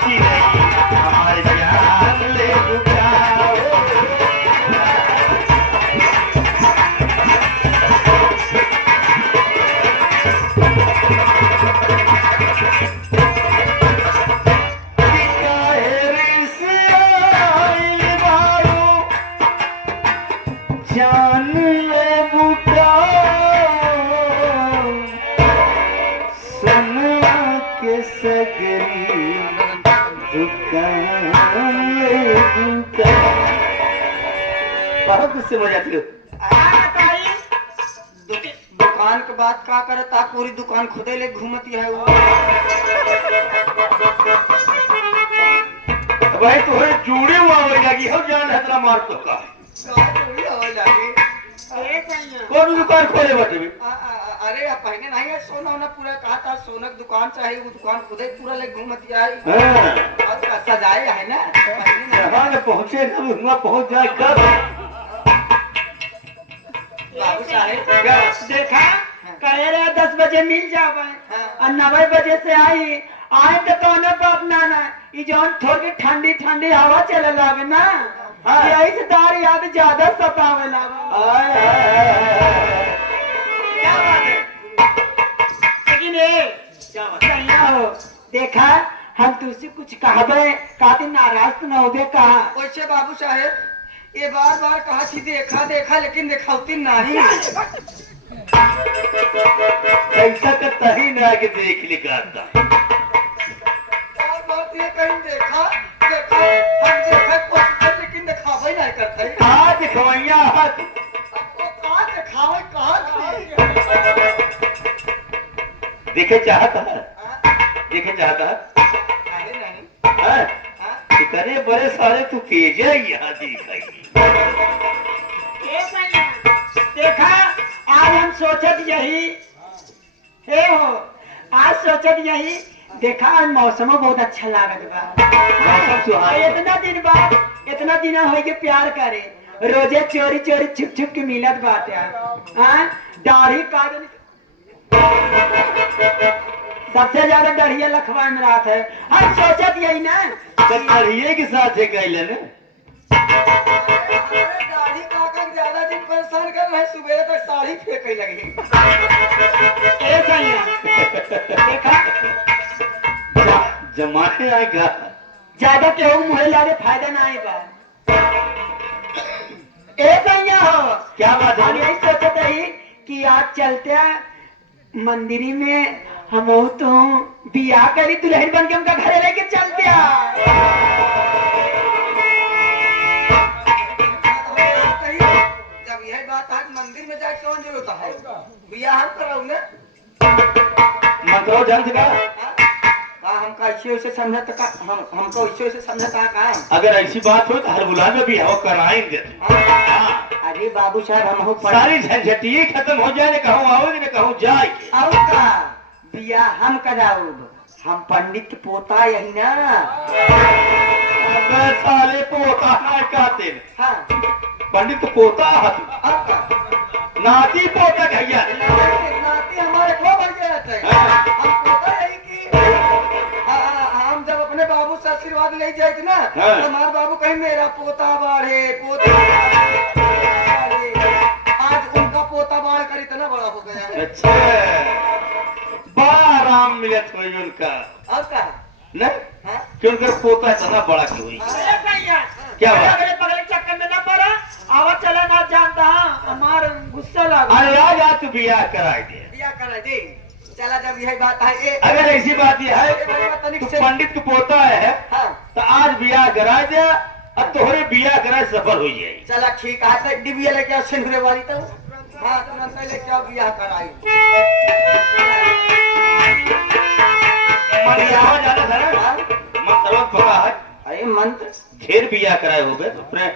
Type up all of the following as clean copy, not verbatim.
चिड़ै हमार जान ले बुका जान ले बुका सुना के सगरी दुकान ले बुका बहुत गुस्से हो जाती हो। दुकान के बाद का करता पूरी दुकान खुदे ले घूमती है वो। भाई तुम्हें जुड़े हुआ हो जाएगी हम जान हतरा मार तो का कौन दुकान खोले बटे अरे पहले नहीं है सोना होना पूरा कहा था सोना की दुकान चाहिए वो दुकान खुदे पूरा ले घूमती है और सजाए है ना जहाँ पहुँचे वहाँ पहुँच जाए कब बाबू साहेब देखा कहे रहे 10 बजे मिल जावे और 9 बजे से आए तो कौनो बाप नाना ये जौन थोड़ी ठंडी ठंडी हवा चले लावे ना यही से दार याद ज्यादा सतावे लावा। क्या बात है लेकिन ये हो देखा हम तुझसे कुछ कहबे काते नाराज तो न होबे कहा वैसे बाबू साहेब ये बार बार कहा थी देखा देखा लेकिन दिखाती नहीं ऐसा करता ही ना कि देख लिखाता बार बार ये कहीं देखा देखा हम देखा कोशिश लेकिन दिखावा ही नहीं करते आज खवैया हाथ वो कहाँ दिखावे कहाँ देखे चाहता है देखे चाहता है नहीं नहीं हाँ? इतने बड़े सारे तू तेजा यहाँ दिखाई देखा आज हम सोचत यही हे हो आज सोचत यही देखा आज मौसम बहुत अच्छा लागत बा मौसम सुहाना इतना दिन हो के प्यार करे रोजे चोरी चोरी छुप छुप के मिलत बात यार दाढ़ी कागज सबसे ज्यादा डरिया लखवा में रात है हम सोचत यही ना तो करिए के साथ है कैलन दाढ़ी काका ज्यादा दिन परेशान कर रहे सुबह तक साड़ी फेंके लगी ऐसा ही है। देखा जमाने आएगा ज्यादा केहू मुहे लागे फायदा ना आएगा ऐसा ही हो क्या बात हम है यही सोचते ही कि आज चलते मंदिरी में हम तो बियाह करी दुल्हन बन के उनका घरे लेके चलते जब यह बात आज मंदिर में जाए कौन जरूरत है बियाह हम कराऊ ना मंत्रो जंत का हमका ऐसे वैसे समझत का हमको ऐसे वैसे समझता का अगर ऐसी बात हो तो हर बुला में भी हो कराएंगे अरे बाबू साहब हम सारी झंझटिये खत्म हो जाए कहूँ आओगे न कहूँ जाए और का बियाह हम कराऊ हम पंडित के पोता यही ना अबे साले पोता ना कहते हाँ पंडित पोता हत आपका नाती पोता भैया नाती हमारे को बन गया रहते हम पोता यही कि हम जब अपने बाबू से आशीर्वाद ले जाए ना हाँ। तो हमारे बाबू कहीं मेरा पोता बाढ़े पोता बाढ़े। आज उनका पोता बाढ़ कर इतना बड़ा हो गया है अच्छा बड़ा आराम मिलत हुई उनका और का न हाँ? कि उनका पोता इतना बड़ा क्यों हुई क्या बात? बगल चक्कर में ना पड़ा आवाज चला ना जानता हमार गुस्सा लगा अरे आ जा तू बियाह कराए दे बिया करा दे चला जब यही बात है अगर ऐसी बात ये है तनिक तो से पंडित को पोता है हाँ तो आज बियाह करा दे अब तोहरे बियाह कराए सफल हो जाए चला ठीक है तो डिबिया लेके आओ सिंदूरे वाली तो हाँ तुरंत लेके आओ बियाह कराई बियाह जाना था ना मंत्र पका है अरे मंत्र ढेर बियाह कराए हो गए अपने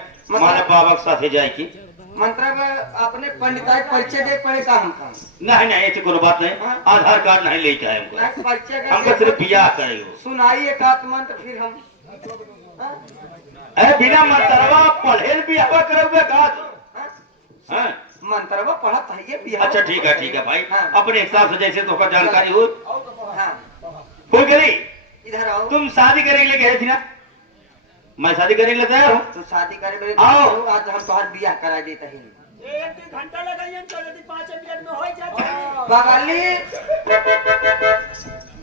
माने बाबा के साथ जाए की मंत्र अपने पंडिताई परिचय दे पड़ेगा हमका नहीं नहीं ऐसी कोई बात नहीं हाँ? आधार कार्ड नहीं लेके आए हमको नहीं परिचय हमको सिर्फ बियाह करे हो सुनाई एक आध मंत्र फिर हम हाँ? अरे बिना मंत्रवा पढ़े बियाह करोगे का हाँ? मंत्रवा पढ़ा था ये बियाह अच्छा ठीक है भाई हाँ। अपने हिसाब से जैसे तो जानकारी हो हाँ कोई गली इधर आओ आओ। तुम शादी करने के लिए गए थी ना? मैं शादी करने के लिए तैयार हूँ। तो शादी करे मेरे आओ। आज हम तोहार बियाह करा देते हैं। घंटा लगाइए तो यदि 5 मिनट में हो जाए। बगाली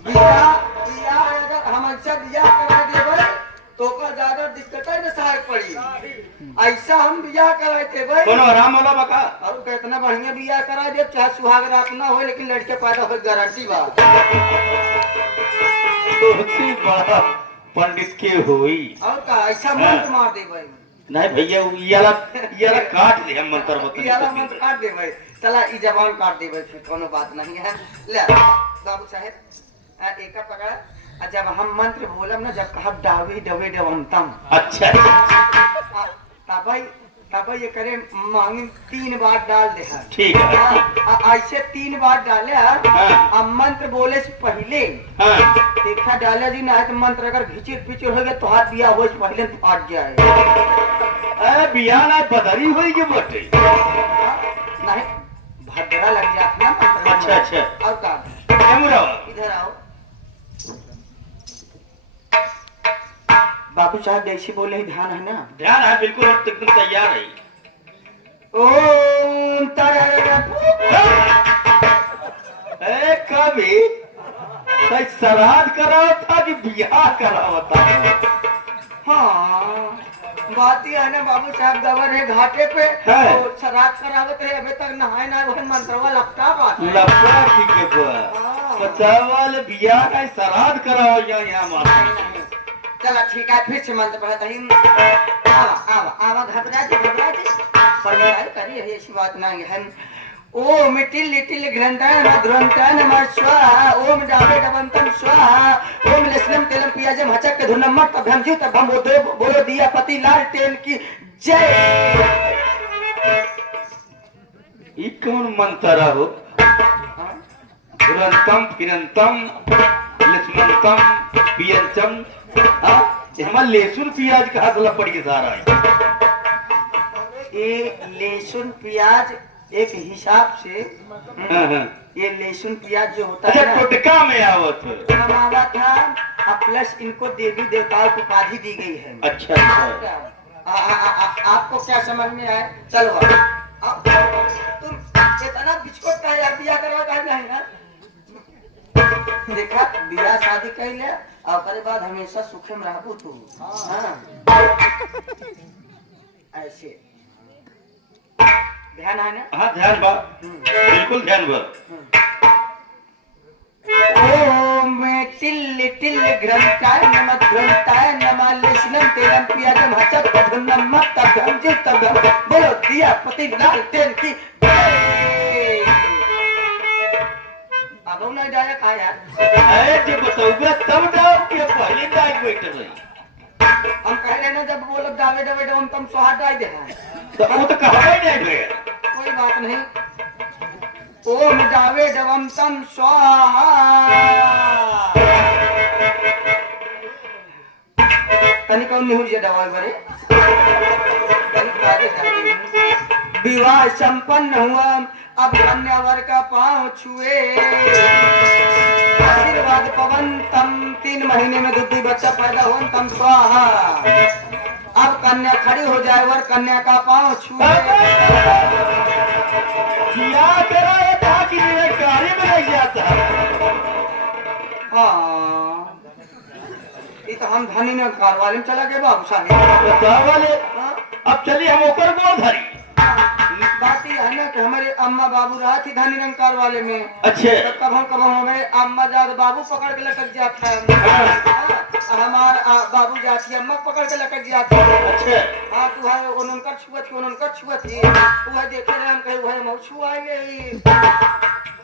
बियाह अगर हम ऐसा बियाह करा देबै तो का ज्यादा दिक्कत है ना सहायक पड़ी। ऐसा हम बियाह कराए थे भाई कोनो आराम वाला बका। और कितना बढ़िया बियाह करा दे, चाहे सुहाग रात ना हो लेकिन लड़के पैदा हो गारंटी बा। तो बड़ा पंडित के होई और का ऐसा मंत्र मार दे भाई। नहीं भैया ये काट दे हम मंत्र ये वाला मंत्र काट दे भाई। चला ई जबान काट दे भाई, फिर कोनो बात नहीं है। ले बाबू साहेब एक पकड़ा। जब हम मंत्र बोलब ना, जब कहा डावे डवे डवंतम, अच्छा तब ये करे मांगी 3 बार डाल दे है। ठीक है। ऐसे 3 बार डाले हाँ। अब मंत्र बोले से पहले हाँ। देखा डाले जी ना है तो मंत्र अगर घिचिर पिचिर हो गया तो हाथ दिया हो पहले तो फाट जाए। अरे बिया ना बदरी हुई के बटे नहीं भद्रा लग जाती ना मंत्र। अच्छा अच्छा। और का इधर आओ बाबू साहब, जैसे बोले ही ध्यान है ना? ध्यान है बिल्कुल, हम एकदम तैयार है। ओम कभी श्राद्ध कराओ था कि बियाह कराओ था? हाँ बात ही है ना बाबू साहब, गवर है घाटे पे है। तो श्राद्ध करावत रहे, अभी तक नहाए ना वही मंत्रवा लपटा बात है। लफड़ा ठीक है बुआ। हाँ। बचावल बियाह का श्राद्ध कराओ यहाँ मार। चला ठीक है, फिर से मंत्र पढ़ता ही। आवा आवा आवा घबरा जी परवाह करिए, ऐसी बात नहीं है। ओम टिल टिल ग्रंथन मध्रंतन नमः स्वाहा। ओम डावे डबंतम स्वाहा। ओम लसनम तेलम पियाजम हचक धुनम तभम जी तभम बोलो दिया पति लाल तेल की जय। ये कौन मंत्र हो? धुरंतम फिरंतम लक्ष्मणतम पियंचम। हमारा लहसुन प्याज कहाँ से लपड़ के सारा है? ये लहसुन प्याज एक हिसाब से ये लहसुन प्याज जो होता अच्छा है ना, टोटका में आवत हमारा था और प्लस इनको देवी देवताओं को उपाधि दी गई है। अच्छा अच्छा। आपको क्या समझ में आए? चलो अब तुम इतना बिस्कुट का यार बिया करवा का नहीं ना? देखा बिया शादी कर ले और करे बाद हमेशा सुखे में रहबू तू। हाँ ऐसे ध्यान है ना? हाँ ध्यान बा, बिल्कुल ध्यान बा। ओम टिल टिल ग्रंथाय नमः ग्रंथाय नमः लसनम तेलम पियाजम हचक धुनम तभम जी तभम बोलो दिया पति लाल तेल की जय। अब नहीं डाया खा यार। अरे जब बताऊंगा तब डाल के पहले डाल बैठे रही। हम कह रहे ना जब बोलो डावे डावे डाउन तुम स्वाहा डाल दे हैं। तो वो तो कहा ही नहीं गया। कोई बात नहीं। ओम डावे डवम तम स्वाहा। तनिक और निहुर जे दवाई बरे विवाह संपन्न हुआ, अब कन्या वर का पांव छुए। आशीर्वाद पवन तम 3 महीने में दूसरी बच्चा पैदा हो तम स्वाहा। अब कन्या खड़ी हो जाए, वर कन्या का पांव छुए। क्या करा था कि मेरे कार्य में लग जाता। हाँ ये तो हम धनी ने कार वाले में चला गए बाबू साहब। वाले अब चलिए हम ओकर गोल धरी। बात ये है ना कि हमारे अम्मा बाबू रहा थी धनी रंगकार वाले में। अच्छे तो कब हमें अम्मा जात बाबू पकड़ के लटक जाता है। हमार बाबू जाती अम्मा पकड़ के लटक जाती है। अच्छे हाँ तू है उनकर छुआ थी वह देखे रहे हम कहे वह मऊ छुआ गई।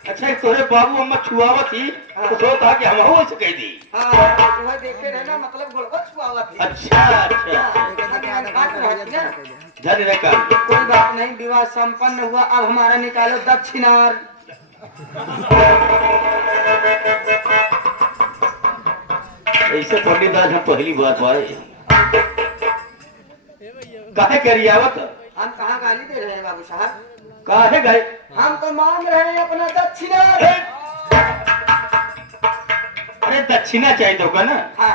अच्छा तोरे बाबू अम्मा छुआवा थी तो सो कहा कि हम हो ऐसे कह दी। हाँ वह देखे रहे ना मतलब गोलगोल छुआ थी। अच्छा अच्छा जाने रखा। कोई बात नहीं, विवाह संपन्न हुआ। अब हमारा निकालो दक्षिणार। ऐसे पंडित आज हम पहली बात भाई काहे करियावत। हम कहाँ गाली दे रहे हैं बाबू साहब? काहे गए? हम तो मांग रहे हैं अपना दक्षिणार। अरे दक्षिणा चाहिए तो का ना हाँ